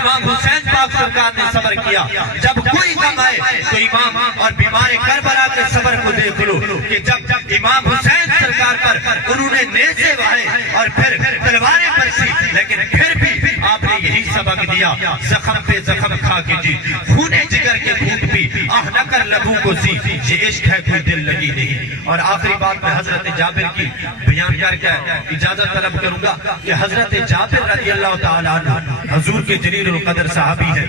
امام حسین پاک سرکار نے صبر کیا. جب کوئی غم آئے تو امام اور بیمار کربلا کے صبر کو دیکھ لو کہ جب امام حسین سرکار پر انہوں نے نیزے وہائے اور پھر تلواریں برسی، لیکن پھر بھی آپ نے یہی سبق دیا، زخم پہ زخم کھا کے جی، خونے جگر کے گھونٹ پی، آہ نہ کر لبوں کو سی، یہ عشق ہے کوئی دل لگی نہیں. اور آخری بات میں حضرت جابر کی بیان کر کے اجازت طلب کروں گا کہ حضرت جابر رضی اللہ تعالیٰ عنہ حضور کے جلیل القدر صحابی ہیں.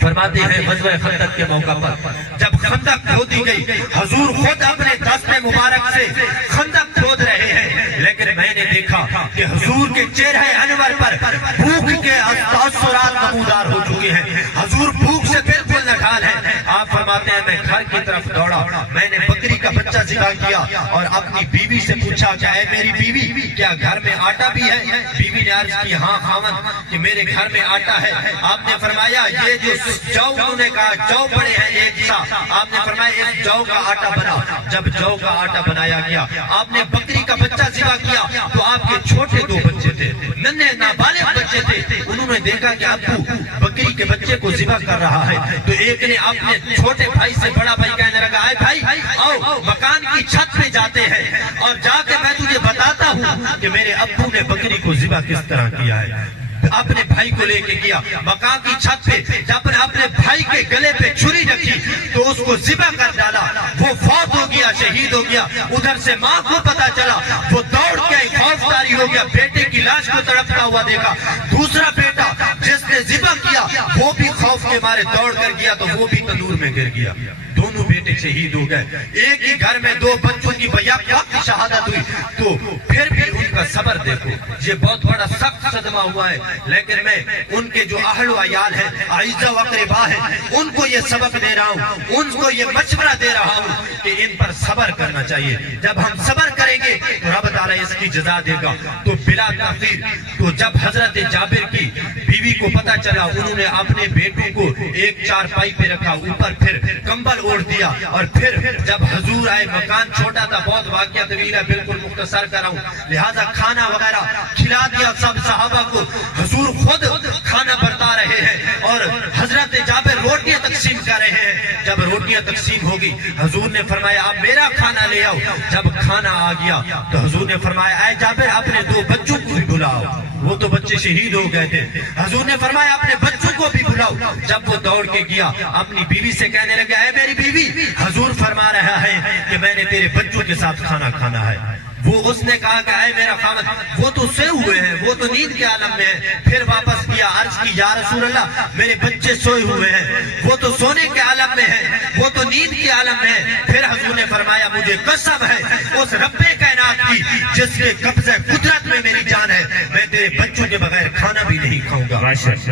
فرماتے ہیں غزوہ خندق کے موقع پر جب خندق کھودی گئی، حضور خود اپنے دست مبارک سے خندق کھود رہے ہیں، لیکن میں نے دیکھا کہ حضور کے چہرے انور پر بھوک کے تاثرات نمودار ہو چکے ہیں. حضور بھوک سے بالکل نڈھال ہیں. آپ فرماتے ہیں میں گھر کی طرف دوڑا، میں نے بکری کا بچہ ذبح کیا اور اپنی بیوی سے پوچھا کہ اے میری بیوی کیا گھر میں آٹا بھی ہے؟ بیوی نے عرض کی ہاں خاوند کہ میرے گھر میں آٹا ہے. آپ نے فرمایا یہ جو جو انہوں نے کہا جو پڑے ہیں ایک سا، آپ نے فرمایا اس جو کا آٹا بنا. جب جو کا آٹا بنایا گیا، آپ نے بکری کا بچہ ذبح کیا تو آپ کے چھوٹے دو بچے تھے، ننھے نابالغ بچے تھے. انہوں نے دیکھا کہ ابو بکری کے بچے کو ذبح کر رہا ہے تو ایک نے اپنے چھوٹے بھائی سے بڑا بھائی کہنے لگا اے بھائی آؤ مکان کی چھت پہ جاتے ہیں اور جا کے میں تجھے بتاتا ہوں کہ میرے ابو نے بکری کو ذبح کس طرح کیا ہے. اپنے بھائی کو لے کے گیا مکان کی چھت پہ، جب نے اپنے بھائی کے گلے پہ چھری رکھی تو اس کو ذبح کر ڈالا. وہ فوت ہو گیا، شہید ہو گیا. ادھر سے ماں کو پتا چلا، وہ دوڑ کے خوف طاری ہو گیا، بیٹے کی لاش کو تڑپتا ہوا دیکھا. دوسرا بیٹا جس نے ذبح کیا وہ بھی خوف کے مارے دوڑ کر گیا تو وہ بھی تندور میں گر گیا. دونوں بیٹے شہید ہو گئے. ایک ہی گھر میں دو بچوں کی بیک وقت شہادت ہوئی تو پھر بھی ان کا صبر دیکھو. یہ بہت بڑا سخت صدمہ ہوا ہے، لیکن میں ان کے جو اہل و عیال ہیں، اعزہ و اقربا ہیں، ان کو یہ سبق دے رہا ہوں، ان کو یہ مشورہ دے رہا ہوں کہ ان پر صبر کرنا چاہیے. جب ہم صبر کریں گے تو رب تعالیٰ اس کی جزا دے گا. تو بلا تاخیر تو جب حضرت جابر کی بیوی کو پتا چلا، انہوں نے اپنے بیٹوں کو ایک چارپائی پہ رکھا، اوپر پھر کمبل اوڑھ دیا اور پھر جب حضور آئے، مکان چھوٹا تھا، بہت واقعہ طویل ہے، بالکل مختصر کر رہا ہوں، لہٰذا کھانا وغیرہ کھلا دیا سب صحابہ کو. حضور خود کھانا برتا رہے ہیں اور حضرت جابر روٹیاں تقسیم کر رہے ہیں. جب روٹیاں تقسیم ہوگی حضور نے فرمایا آپ میرا کھانا لے آؤ. جب کھانا آ گیا تو حضور نے فرمایا اے جابر اپنے دو بچوں کو بھی بلاؤ، وہ تو بچے شہید ہو گئے تھے. حضور نے فرمایا اپنے بچوں کو بھی بلاؤ. جب وہ دوڑ کے گیا اپنی بیوی سے کہنے لگا اے میری بیوی، حضور فرما رہا ہے کہ میں نے تیرے بچوں کے ساتھ کھانا کھانا ہے. وہ اس نے کہا کہ اے میرا خاوند، وہ تو سوئے ہوئے ہیں، وہ تو نیند کے عالم میں ہیں. پھر واپس کیا، عرض کی یا رسول اللہ میرے بچے سوئے ہوئے ہیں، وہ تو سونے کے عالم میں ہیں، وہ تو نیند کے عالم میں ہیں. پھر حضور نے فرمایا مجھے قسم ہے اس رب کائنات کی جس کے قبضہ قدرت میں میری جان ہے، میں تیرے بچوں کے بغیر کھانا بھی نہیں کھاؤں گا.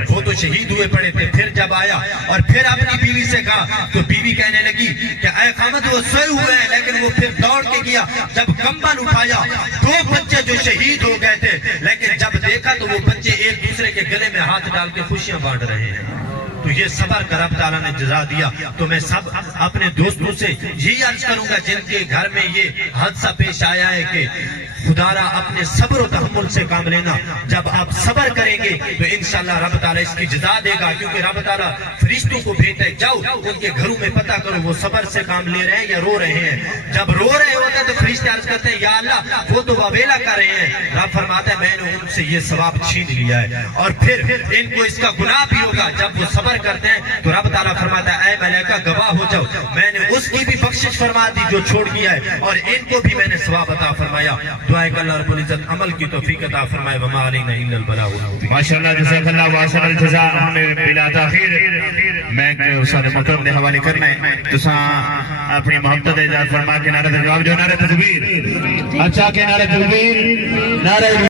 وہ تو شہید ہوئے پڑے تھے. پھر جب آیا اور پھر اپنی بیوی سے کہا تو بیوی کہنے لگی کہ اے خاوند وہ سوئے ہوئے ہیں، لیکن وہ پھر دوڑ کے گیا. جب کمبل اٹھایا دو بچے جو شہید ہو گئے تھے، لیکن جب دیکھا تو وہ بچے ایک دوسرے کے گلے میں ہاتھ ڈال کے خوشیاں بانٹ رہے ہیں. تو یہ صبر کا رب تعالیٰ نے جزا دیا. تو میں سب اپنے دوستوں سے یہی عرض کروں گا جن کے گھر میں یہ حادثہ پیش آیا ہے کہ خدا را اپنے صبر و تحمل سے کام لینا. جب آپ صبر کریں گے تو انشاءاللہ رب تعالیٰ اس کی جزا دے گا، کیونکہ رب تعالیٰ فرشتوں کو بھیجتا ہے جاؤ ان کے گھروں میں پتہ کرو وہ صبر سے کام لے رہے ہیں یا رو رہے ہیں. جب رو رہے ہوتے ہیں تو فرشتے عرض کرتے ہیں یا اللہ وہ تو واویلا کر رہے ہیں. رب فرماتا ہے میں نے ان سے یہ ثواب چھین لیا ہے اور پھر ان کو اس کا گناہ بھی ہوگا. جب وہ صبر کرتے ہیں تو رب تعالیٰ فرماتا ہے اے ملائکہ گواہ ہو جاؤ، میں نے اس کی بھی بخشش فرما دی جو چھوڑ گیا ہے اور ان کو بھی میں نے ثواب عطا فرمایا. دعائے کہ اللہ رب العزت عمل کی توفیق عطا فرمائے. وما علینا الا البلاغ المبین. ماشاءاللہ جزاک اللہ واصل الجزاء. ہمیں بلا تاخیر میں استاد محترم دے حوالے کرنا ہے. تساں اپنی محبت دے فرما کے نعرہ جواب جو نعرہ تکبیر، اچھا کہ نعرہ تکبیر، نعرہ